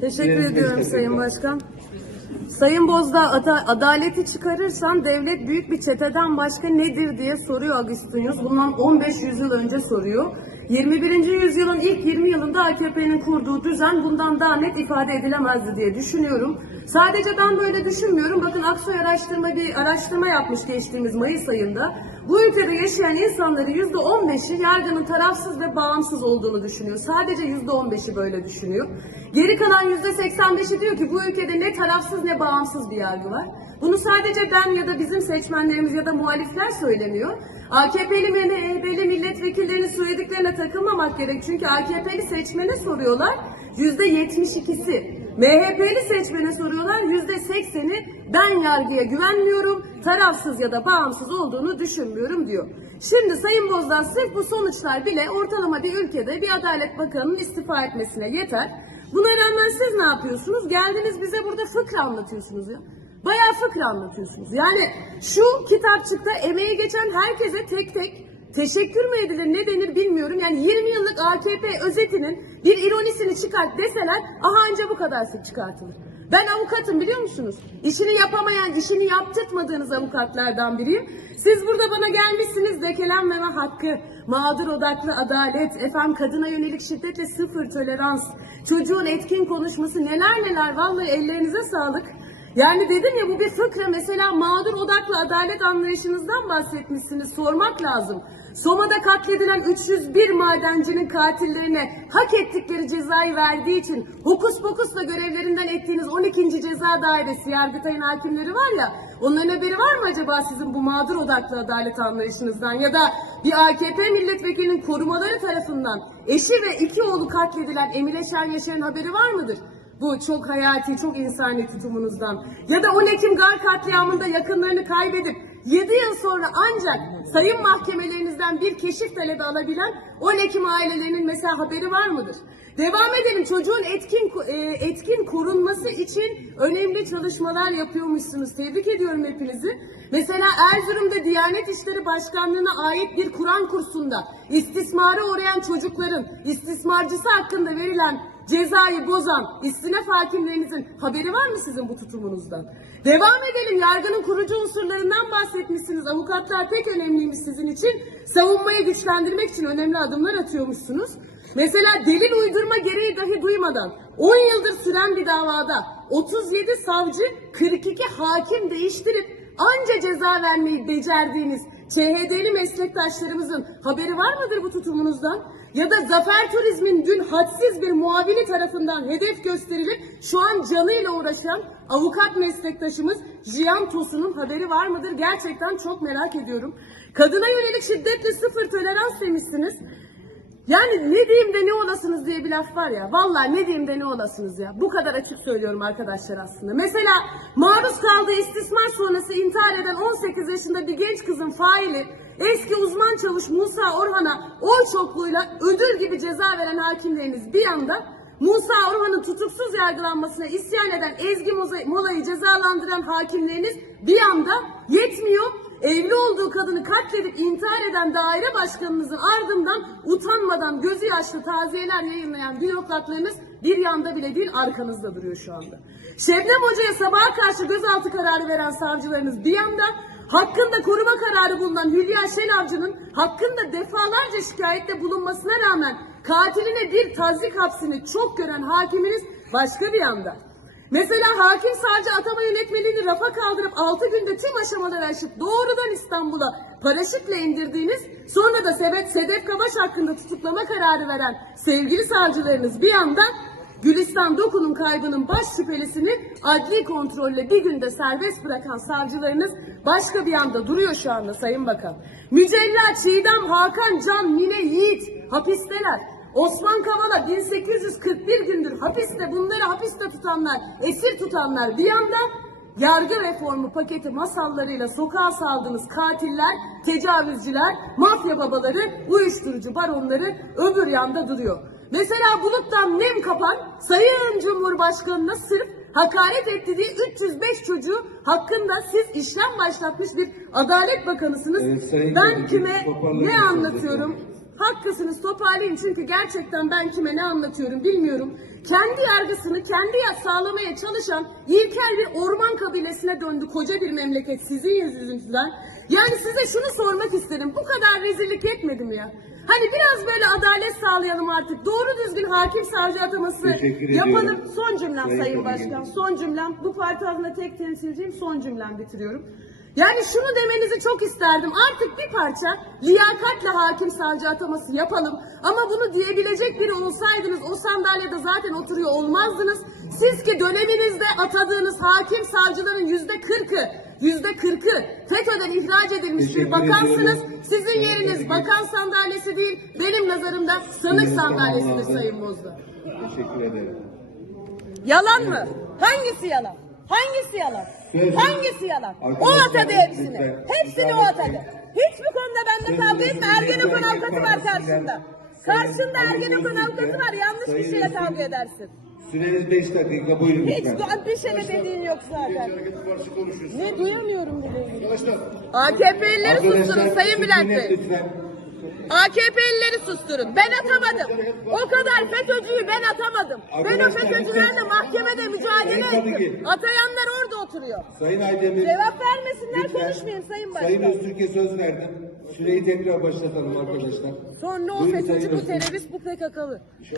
Teşekkür ediyorum Sayın. Başkan. Sayın Bozdağ ada- adaleti çıkarırsan devlet büyük bir çeteden başka nedir diye soruyor Agustinus. Bundan 15 yüzyıl önce soruyor. 21. yüzyılın ilk 20 yılında AKP'nin kurduğu düzen bundan daha net ifade edilemezdi diye düşünüyorum. Sadece ben böyle düşünmüyorum. Bakın Aksoy araştırma bir araştırma yapmış geçtiğimiz Mayıs ayında. Bu ülkede yaşayan insanların %15'i yargının tarafsız ve bağımsız olduğunu düşünüyor. Sadece %15'i böyle düşünüyor. Geri kalan %85'i diyor ki bu ülkede ne tarafsız ne bağımsız bir yargı var. Bunu sadece ben ya da bizim seçmenlerimiz ya da muhalifler söylemiyor. AKP'li ve MHP'li milletvekillerinin söylediklerine takılmamak gerek. Çünkü AKP'li seçmene soruyorlar. %72'si. MHP'li seçmene soruyorlar. %80'i ben yargıya güvenmiyorum, tarafsız ya da bağımsız olduğunu düşünmüyorum diyor. Şimdi Sayın Bozdağ sırf bu sonuçlar bile ortalama bir ülkede bir Adalet Bakanı'nın istifa etmesine yeter. Buna rağmen siz ne yapıyorsunuz? Geldiniz bize burada fıkra anlatıyorsunuz ya. Bayağı fıkra anlatıyorsunuz. Yani şu kitapçıkta emeği geçen herkese tek tek teşekkür mü edilir ne denir bilmiyorum. Yani 20 yıllık AKP özetinin bir ironisini çıkart deseler aha anca bu kadar sık çıkartılır. Ben avukatım biliyor musunuz? İşini yapamayan, işini yaptırtmadığınız avukatlardan biriyim. Siz burada bana gelmişsiniz lekelenmeme hakkı, mağdur odaklı adalet, efendim kadına yönelik şiddetle sıfır tolerans, çocuğun etkin konuşması neler neler vallahi ellerinize sağlık. Yani dedim ya bu bir fıkra mesela mağdur odaklı adalet anlayışınızdan bahsetmişsiniz sormak lazım. Soma'da katledilen 301 madencinin katillerine hak ettikleri cezayı verdiği için hokus pokusla görevlerinden ettiğiniz 12. ceza dairesi Yargıtay'ın hakimleri var ya onların haberi var mı acaba sizin bu mağdur odaklı adalet anlayışınızdan ya da bir AKP milletvekilinin korumaları tarafından eşi ve iki oğlu katledilen Emine Şen Yaşar'ın haberi var mıdır? Bu çok hayati, çok insani tutumunuzdan. Ya da 10 Ekim Gar katliamında yakınlarını kaybedip 7 yıl sonra ancak sayın mahkemelerinizden bir keşif talebi alabilen 10 Ekim ailelerinin mesela haberi var mıdır? Devam edelim. Çocuğun etkin e, etkin korunması için önemli çalışmalar yapıyormuşsunuz. Tebrik ediyorum hepinizi. Mesela Erzurum'da Diyanet İşleri Başkanlığı'na ait bir Kur'an kursunda istismara uğrayan çocukların istismarcısı hakkında verilen cezayı bozan istinaf hakimlerinizin haberi var mı sizin bu tutumunuzdan? Devam edelim. Yargının kurucu unsurlarından bahsetmişsiniz. Avukatlar pek önemliymiş sizin için. Savunmayı güçlendirmek için önemli adımlar atıyormuşsunuz. Mesela delil uydurma gereği dahi duymadan 10 yıldır süren bir davada 37 savcı 42 hakim değiştirip anca ceza vermeyi becerdiğiniz ÇHD'li meslektaşlarımızın haberi var mıdır bu tutumunuzdan? Ya da Zafer Turizm'in dün hadsiz bir muavini tarafından hedef gösterilip şu an canıyla uğraşan avukat meslektaşımız Jiyan Tosun'un haberi var mıdır? Gerçekten çok merak ediyorum. Kadına yönelik şiddetle sıfır tolerans demişsiniz. Yani ne diyeyim de ne olasınız diye bir laf var ya. Vallahi ne diyeyim de ne olasınız ya. Bu kadar açık söylüyorum arkadaşlar aslında. Mesela maruz kaldığı istismar sonrası intihar eden 18 yaşında bir genç kızın faili eski uzman çavuş Musa Orhan'a oy çokluğuyla ödül gibi ceza veren hakimleriniz bir yanda Musa Orhan'ın tutuksuz yargılanmasına isyan eden Ezgi Mola'yı cezalandıran hakimleriniz bir anda yetmiyor. Evli olduğu kadını katledip intihar eden daire başkanınızın ardından utanmadan gözü yaşlı taziyeler yayınlayan bürokratlarınız bir yanda bile değil arkanızda duruyor şu anda. Şebnem Hoca'ya sabaha karşı gözaltı kararı veren savcılarınız bir yanda hakkında koruma kararı bulunan Hülya Şenavcı'nın hakkında defalarca şikayette bulunmasına rağmen katiline bir tazik hapsini çok gören hakiminiz başka bir yanda. Mesela hakim savcı atama yönetmeliğini rafa kaldırıp 6 günde tüm aşamaları aşıp doğrudan İstanbul'a paraşütle indirdiğiniz sonra da Sebet Sedef Kabaş hakkında tutuklama kararı veren sevgili savcılarınız bir yandan Gülistan Doku'nun kaybının baş şüphelisini adli kontrolle bir günde serbest bırakan savcılarınız başka bir yanda duruyor şu anda Sayın Bakan. Mücella, Çiğdem, Hakan, Can, Mine, Yiğit hapisteler. Osman Kavala 1841 gündür hapiste bunları hapiste tutanlar, esir tutanlar bir yanda yargı reformu paketi masallarıyla sokağa saldığınız katiller, tecavüzcüler, mafya babaları, uyuşturucu baronları öbür yanda duruyor. Mesela buluttan nem kapan Sayın Cumhurbaşkanı'na sırf hakaret etti diye 305 çocuğu hakkında siz işlem başlatmış bir Adalet Bakanısınız. Sayın ben toparlanın ne anlatıyorum? Haklısınız toparlayın çünkü gerçekten ben kime ne anlatıyorum bilmiyorum. Kendi yargısını kendi ya- sağlamaya çalışan ilkel bir orman kabilesine döndü koca bir memleket sizin yüzünüzden. Yani size şunu sormak isterim. Bu kadar rezillik yetmedi mi ya? Hani biraz böyle adalet sağlayalım artık. Doğru düzgün hakim savcı ataması Teşekkür yapalım. Son cümlem Sayın Sayın. Başkan. Son cümlem. Bu parti adına tek temsilciyim. Son cümlem bitiriyorum. Yani şunu demenizi çok isterdim. Artık bir parça liyakatle hakim savcı ataması yapalım. Ama bunu diyebilecek biri olsaydınız o sandalyede zaten oturuyor olmazdınız. Siz ki döneminizde atadığınız hakim savcıların yüzde kırkı, yüzde kırkı FETÖ'den ihraç edilmiş bir Teşekkür bakansınız. ediyorum. Sizin yeriniz bakan sandalyesi değil, benim nazarımda sanık sandalyesidir Sayın Bozda. Teşekkür ederim. Yalan mı? Hangisi yalan? Hangisi yalan? Söz- Hangisi yalan? O Arkadaşlar, atadı hepsini. lütfen. Hepsini o atadı. Hiçbir konuda benimle kavga etme. Ergenekon avukatı var karşında. Karşında Ergenekon avukatı var. Yanlış bir Sayın Öztürk. kavga edersin. Süreniz 5 dakika buyurun Hiç lütfen. bir şey dediğin yok zaten. Ne duyamıyorum bile. Arkadaşlar AKP'lileri susturun Sayın Bülent Bey. lütfen. AKP'lileri susturun. Ben atamadım. O kadar FETÖ'cüyü ben atamadım. Ben o FETÖ'cülerle lütfen. mahkemede mücadele ettim. Atayanlar orada oturuyor. Sayın Aydemir. Cevap vermesinler lütfen. konuşmayın Sayın Başkan. Sayın Öztürk'e söz verdim. Süreyi tekrar başlatalım arkadaşlar. Sonra o FETÖ'cü bu terörist bu PKK'lı.